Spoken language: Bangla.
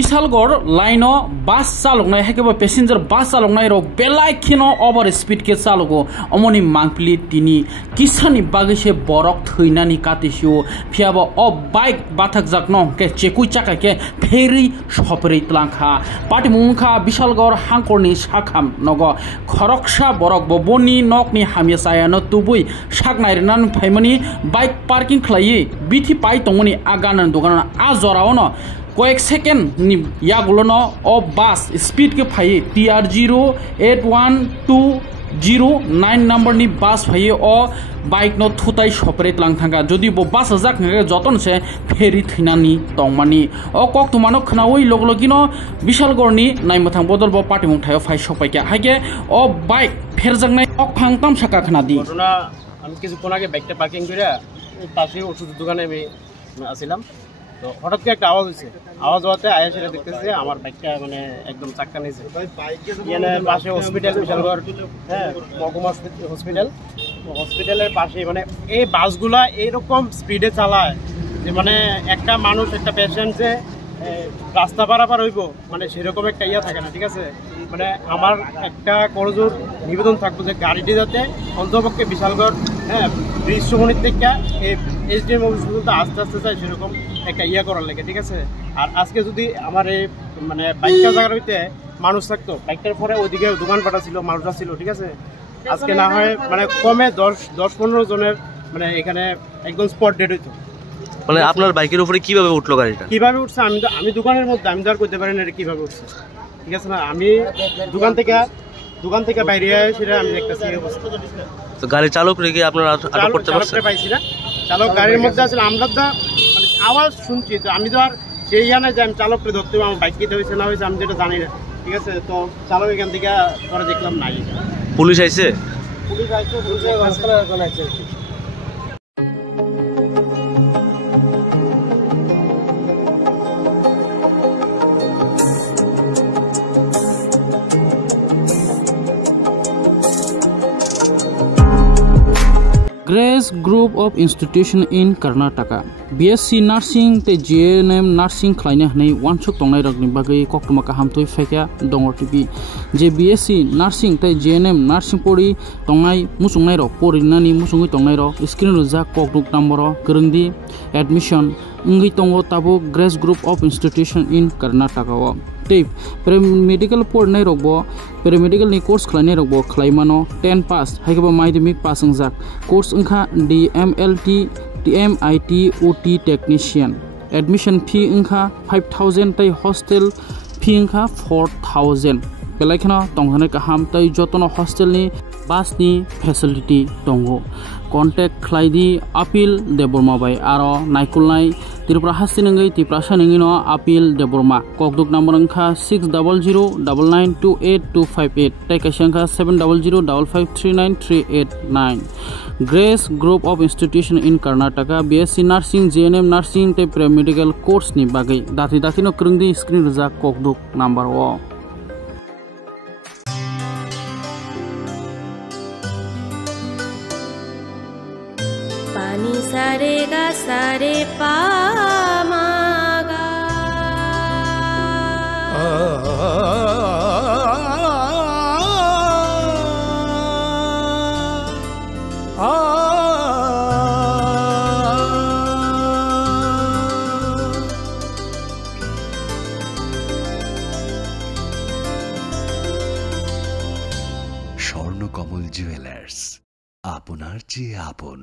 বিশালগড় লাইন বাস চালকনাय हेकेबा पैसेंजर बास चालकनाय रो बेलाय खिनो ओवर स्पीड के चालको अमनि मांगप्लि तिनि किसानि बागैसे बरक थैनानि काटिसिउ फियाबो अ बाइक बाथक जाकनो के चेकुइ चाका के फेरि सपरै तलांखा पार्टी मुंखा बिशालगड़ हांकरनि साखाम नग खरकसा बरक बबनि नकनि हामिसायानो तुबुइ साक नायरनान फाइमनि बाइक पार्किंग खलायि बिथि पाइ तंगनि आगान दगान आ जरावनो कয়েক सेकेंड नि यागुलोनो ओ बास स्पीड के फाइ TR081209 नंबर नि बास फाइ ओ बाइक नो थुताई सपरे तलांथांगा जदि बो बास जाक जतन से फेरि थैनानि तंमानि ओ कक तुमानो खनावै लगलगिनो बिशालगड़नि नायमथां बदल बो पार्टी मुंथाय फाइ सपाइके हागे ओ बाइक फेरजांनाय अक फांताम साका खनादि घटना আমি কিছুক্ষণ আগে বাইকটা পার্কিং করে পাশে ওষুধ দোকানে আমি আসছিলাম তো হঠাৎ করে একটা আওয়াজ হয়েছে আওয়াজ হওয়াতে আয়া সেটা দেখতেছে আমার বাইকটা মানে একদম চাক্কা নিয়েছে এখানে পাশে হসপিটাল বিশালগড় হ্যাঁ মহকুমা হসপিটালের পাশে মানে এই বাসগুলা এইরকম স্পিডে চালায় যে মানে একটা মানুষ একটা পেশেন্ট যে রাস্তা পারাপার হইব মানে সেরকম একটা ইয়া থাকে না ঠিক আছে মানে আমার একটা করজোর নিবেদন থাকবো যে গাড়িটি যাতে অন্তপক্ষে বিশালগড় হ্যাঁ ব্রিজ সমনির থেকে SDM অফিস পর্যন্ত আস্তে আস্তে যায় সেরকম একটা ইয়া করার লাগে ঠিক আছে আর আজকে যদি আমার এই মানে বাইকটা জায়গার হইতে মানুষ থাকতো বাইকটার পরে ওইদিকে দোকানপাটা ছিল মানুষরা ছিল ঠিক আছে আজকে না হয় মানে কমে 10-15 জনের মানে এখানে একদম স্পট ডেড হইতো মানে আপনার বাইকের উপরে কিভাবে উঠলো গাড়িটা কিভাবে উঠছে আমি দোকানের মধ্যে আমি তো আর করতে পারি না এটা কিভাবে উঠছে ঠিক আছে না আমি দোকান থেকে বাইরে আয় সেটা আমি দেখতেছি এই অবস্থা তো গাড়ির চালক রেখে আপনারা আটক করতে পারছেন পাইছি না চালক গাড়ির মধ্যে আসলে আমরা তো মানে আওয়াজ শুনছি তো আমি তো আর সেই জানা যে আমি চালককে ধরতে আমার বাইক কিতে হয়েছে না হয়েছে আমি যেটা জানি না ঠিক আছে তো চালক এখান থেকে পরে দেখলাম নাই পুলিশ আইছে Grace group of institution in Karnataka BSc nursing ते GNM नार्सिंग खलायनो हानाय वानसुक तंनाय रगनि बागै कक्टमा काहामथै फायका दङ टिपि जे BSc नार्सिंग ते GNM नार्सिंग परि तंनाय मुसुंनाय र परिनानि मुसुंगै तंनाय र स्क्रिन रुजा ककदुक नम्बर गोरोंदि एडमिशन इंगै तंगो ताबो Grace group of institution in Karnataka ओ टेप पेरामेडिकल पढ़नाय रगबो पेरामेडिकल नि कोर्स खलायनाय रगबो खलायमानो 10 पास हायगबो माध्यमिक पास अंजाक कोर्स अंखा DMLT TMIT OT technician admission fee अंखा 5000 तै हॉस्टेल फी अंखा 4000 बेलायखना तंगहानाय काहाम तै जतन हॉस्टेल नि बास नि फेसिलिटी दंगो कन्टेक्ट खलायदि आपिल देबरमा बाय आरो नायकुलनाय त्रिपुरा हासिनंगै तिप्रासा नंगिनो आपिल देबरमा ककदुक नम्बर अंखा 6009928258 तैकाशंखा 7005539389 Grace group of institution in Karnataka BSc nursing GNM nursing ते पेरामेडिकल कोर्स नि बागै दाथि नो करंगदि स्क्रिन रुजा ककदुक नम्बर ओ पानी सारे गा सारे पा मागा স্বর্ণকমল জুয়েলার্স আপনার চেয়ে আপন।